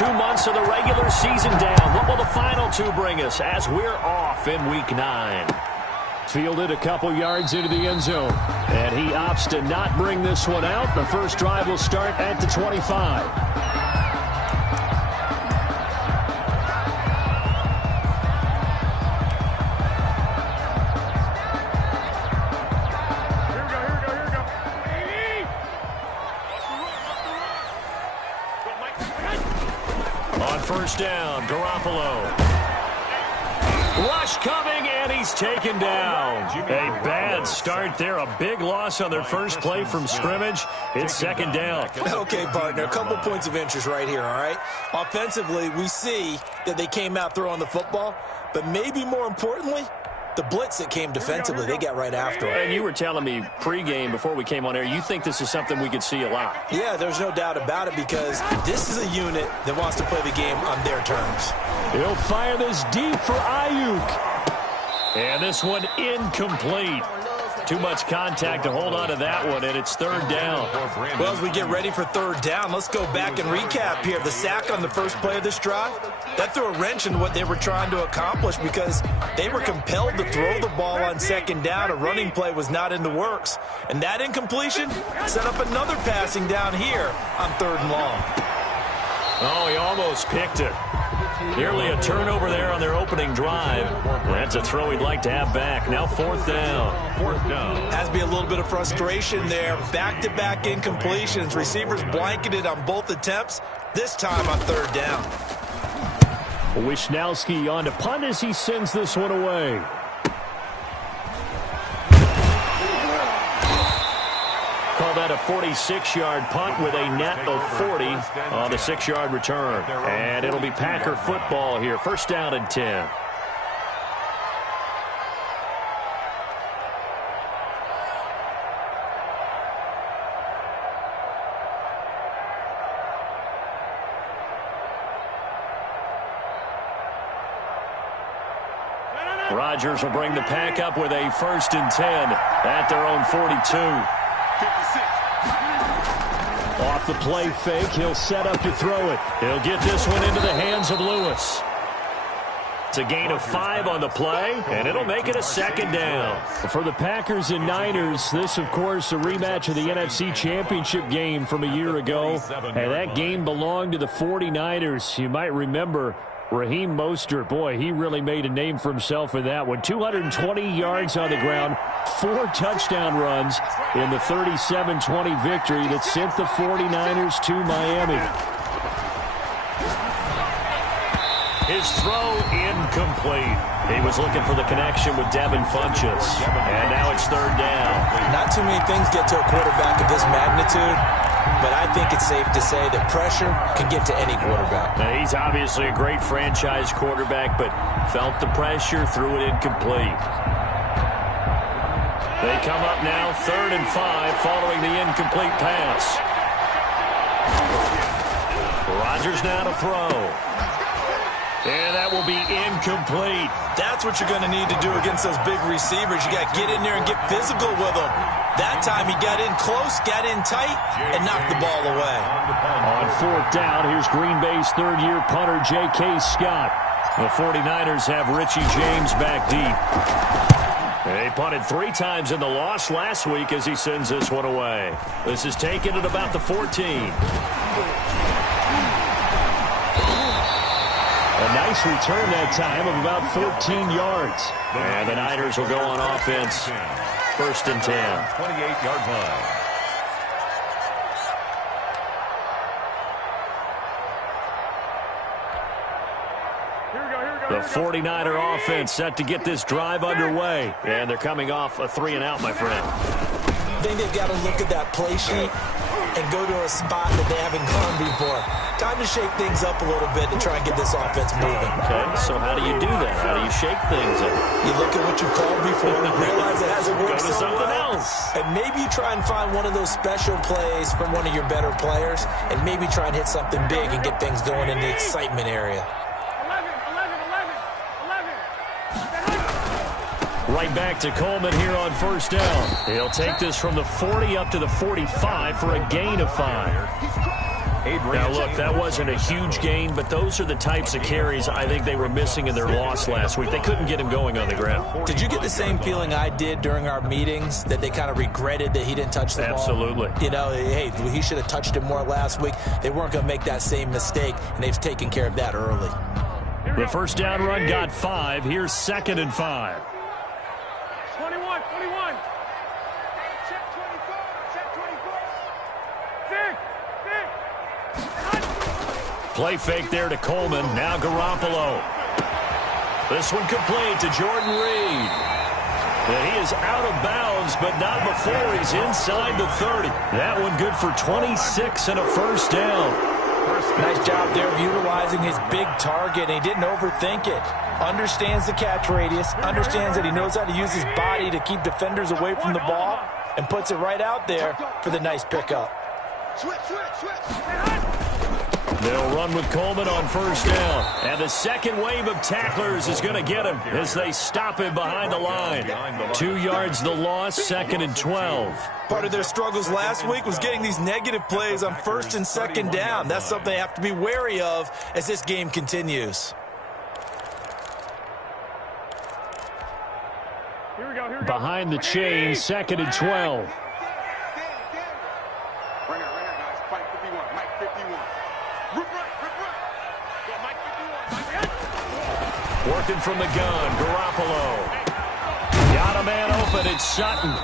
2 months of the regular season down. What will the final 2 bring us as we're off in Week 9? Fielded a couple yards into the end zone. And he opts to not bring this one out. The first drive will start at the 25. First down, Garoppolo. Rush coming, and he's taken down. A bad start there. A big loss on their first play from scrimmage. It's second down. Okay, partner, a couple points of interest right here, all right? Offensively, we see that they came out throwing the football, but maybe more importantly, the blitz that came defensively, they got right after it. And you were telling me pregame before we came on air, you think this is something we could see a lot. Yeah, there's no doubt about it because this is a unit that wants to play the game on their terms. He'll fire this deep for Ayuk. And this one incomplete. Too much contact to hold on to that one, and it's third down. Well, as we get ready for third down, let's go back and recap here. The sack on the first play of this drive, that threw a wrench in what they were trying to accomplish because they were compelled to throw the ball on second down. A running play was not in the works. And that incompletion set up another passing down here on third and long. Oh, he almost picked it. Nearly a turnover there on their opening drive. That's a throw he'd like to have back. Now fourth down. Has to be a little bit of frustration there. Back-to-back incompletions. Receivers blanketed on both attempts, this time on third down. Wishnowski on to punt as he sends this one away. Call that a 46-yard punt with a net of 40 on the 6-yard return. And it'll be Packer football here. First down and 10. Rodgers will bring the pack up with a first and 10 at their own 42. Off the play fake, he'll set up to throw it. He'll get this one into the hands of Lewis. It's a gain of 5 on the play, and it'll make it a second down. For the Packers and Niners, this, of course, a rematch of the NFC Championship game from a year ago. And that game belonged to the 49ers. You might remember Raheem Mostert, boy, he really made a name for himself in that one. 220 yards on the ground, 4 touchdown runs in the 37-20 victory that sent the 49ers to Miami. His throw incomplete. He was looking for the connection with Devin Funchess. And now it's third down. Not too many things get to a quarterback of this magnitude, but I think it's safe to say that pressure can get to any quarterback. Now, he's obviously a great franchise quarterback, but felt the pressure, threw it incomplete. They come up now, 3rd and 5, following the incomplete pass. Rodgers now to throw. And that will be incomplete. That's what you're going to need to do against those big receivers. You got to get in there and get physical with them. That time he got in close, got in tight, and knocked the ball away. On fourth down, here's Green Bay's third-year punter, J.K. Scott. The 49ers have Richie James back deep. They punted 3 times in the loss last week as he sends this one away. This is taken at about the 14. A nice return that time of about 14 yards. And the Niners will go on offense. 1st and 10. 28-yard line. The 49er offense set to get this drive underway. And they're coming off a 3-and-out, my friend. I think they've got to look at that play sheet and go to a spot that they haven't gone before. Time to shake things up a little bit to try and get this offense moving. Okay, so how do you do that? How do you shake things up? You look at what you called before and realize it hasn't worked Go to so something well. else. And maybe you try and find one of those special plays from one of your better players and maybe try and hit something big and get things going in the excitement area. Right back to Coleman here on first down. He'll take this from the 40 up to the 45 for a gain of 5. Now, look, that wasn't a huge gain, but those are the types of carries I think they were missing in their loss last week. They couldn't get him going on the ground. Did you get the same feeling I did during our meetings, that they kind of regretted that he didn't touch the ball? Absolutely. You know, hey, he should have touched it more last week. They weren't going to make that same mistake, and they've taken care of that early. The first down run got 5. Here's 2nd and 5. 21. Check 24. Check 24. Play fake there to Coleman. Now Garoppolo. This one complete to Jordan Reed. And he is out of bounds, but not before he's inside the 30. That one good for 26 and a first down. Nice job there of utilizing his big target, and he didn't overthink it. Understands the catch radius, understands that he knows how to use his body to keep defenders away from the ball, and puts it right out there for the nice pickup. Switch. They'll run with Coleman on first down. And the second wave of tacklers is going to get him as they stop him behind the line. 2 yards the loss, 2nd and 12. Part of their struggles last week was getting these negative plays on 1st and 2nd down. That's something they have to be wary of as this game continues. Here we go. Behind the chain, 2nd and 12. Right now, guys. Mike 51. Mike 51. Rip right. Yeah, Mike 51. Working from the gun, Garoppolo. Got a man open, it's Sutton.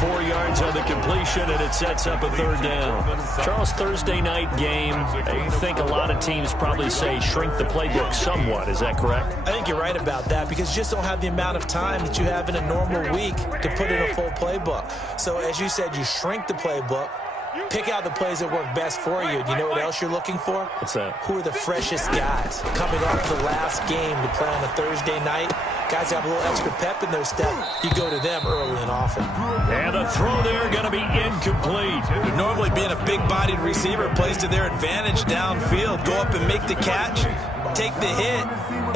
4 yards on the completion, and it sets up a 3rd down. Charles, Thursday night game, I think a lot of teams probably say shrink the playbook somewhat. Is that correct? I think you're right about that, because you just don't have the amount of time that you have in a normal week to put in a full playbook. So as you said, you shrink the playbook, pick out the plays that work best for you. You know what else you're looking for? What's that? Who are the freshest guys coming off the last game to play on a Thursday night? Guys have a little extra pep in their step. You go to them early and often. And the throw there going to be incomplete. Normally being a big-bodied receiver plays to their advantage downfield. Go up and make the catch, take the hit,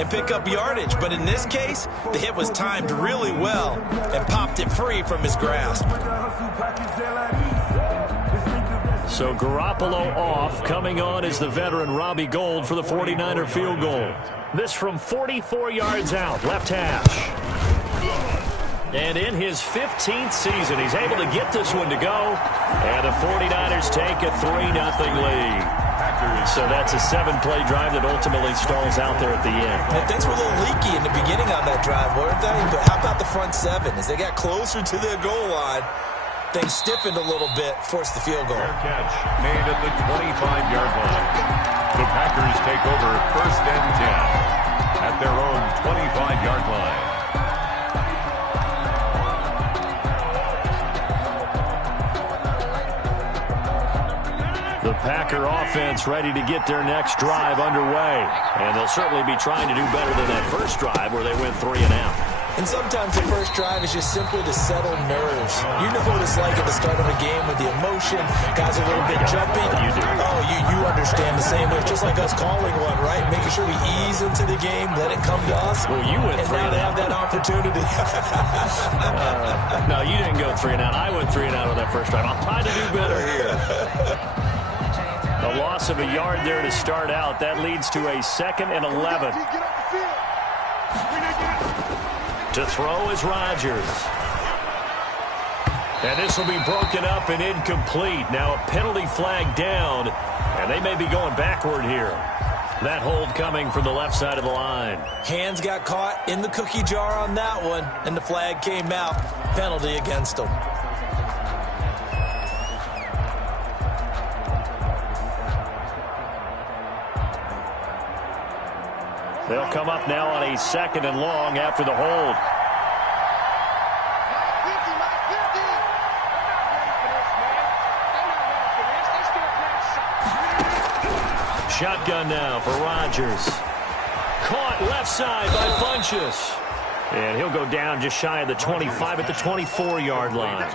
and pick up yardage. But in this case, the hit was timed really well and popped it free from his grasp. So Garoppolo off. Coming on is the veteran Robbie Gould for the 49er field goal. This from 44 yards out, left hash. And in his 15th season, he's able to get this one to go. And the 49ers take a 3-0 lead. So that's a 7-play drive that ultimately stalls out there at the end. And things were a little leaky in the beginning on that drive, weren't they? But how about the front 7? As they got closer to their goal line, things stiffened a little bit, forced the field goal. Fair catch made at the 25-yard line. The Packers take over 1st and 10 at their own 25-yard line. The Packer offense ready to get their next drive underway. And they'll certainly be trying to do better than that first drive where they went 3 and out. And sometimes the first drive is just simply to settle nerves. You know what it's like at the start of a game with the emotion. Guys are a little bit jumpy. You do. Oh, you understand the same way. It's just like us calling one, right? Making sure we ease into the game, let it come to us. Well, you went and 3 now and they out. have that opportunity. No, you didn't go 3 and out. I went 3 and out on that first drive. I'll try to do better here. A loss of a yard there to start out. That leads to a 2nd and 11. To throw is Rodgers. And this will be broken up and incomplete. Now a penalty flag down, and they may be going backward here. That hold coming from the left side of the line. Hands got caught in the cookie jar on that one, and the flag came out. Penalty against them. They'll come up now on a 2nd and long after the hold. Shotgun now for Rodgers. Caught left side by Funchess. And he'll go down just shy of the 25 at the 24-yard line.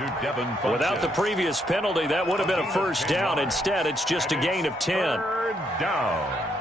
Without the previous penalty, that would have been a first down. Instead, it's just a gain of 10. 3rd down.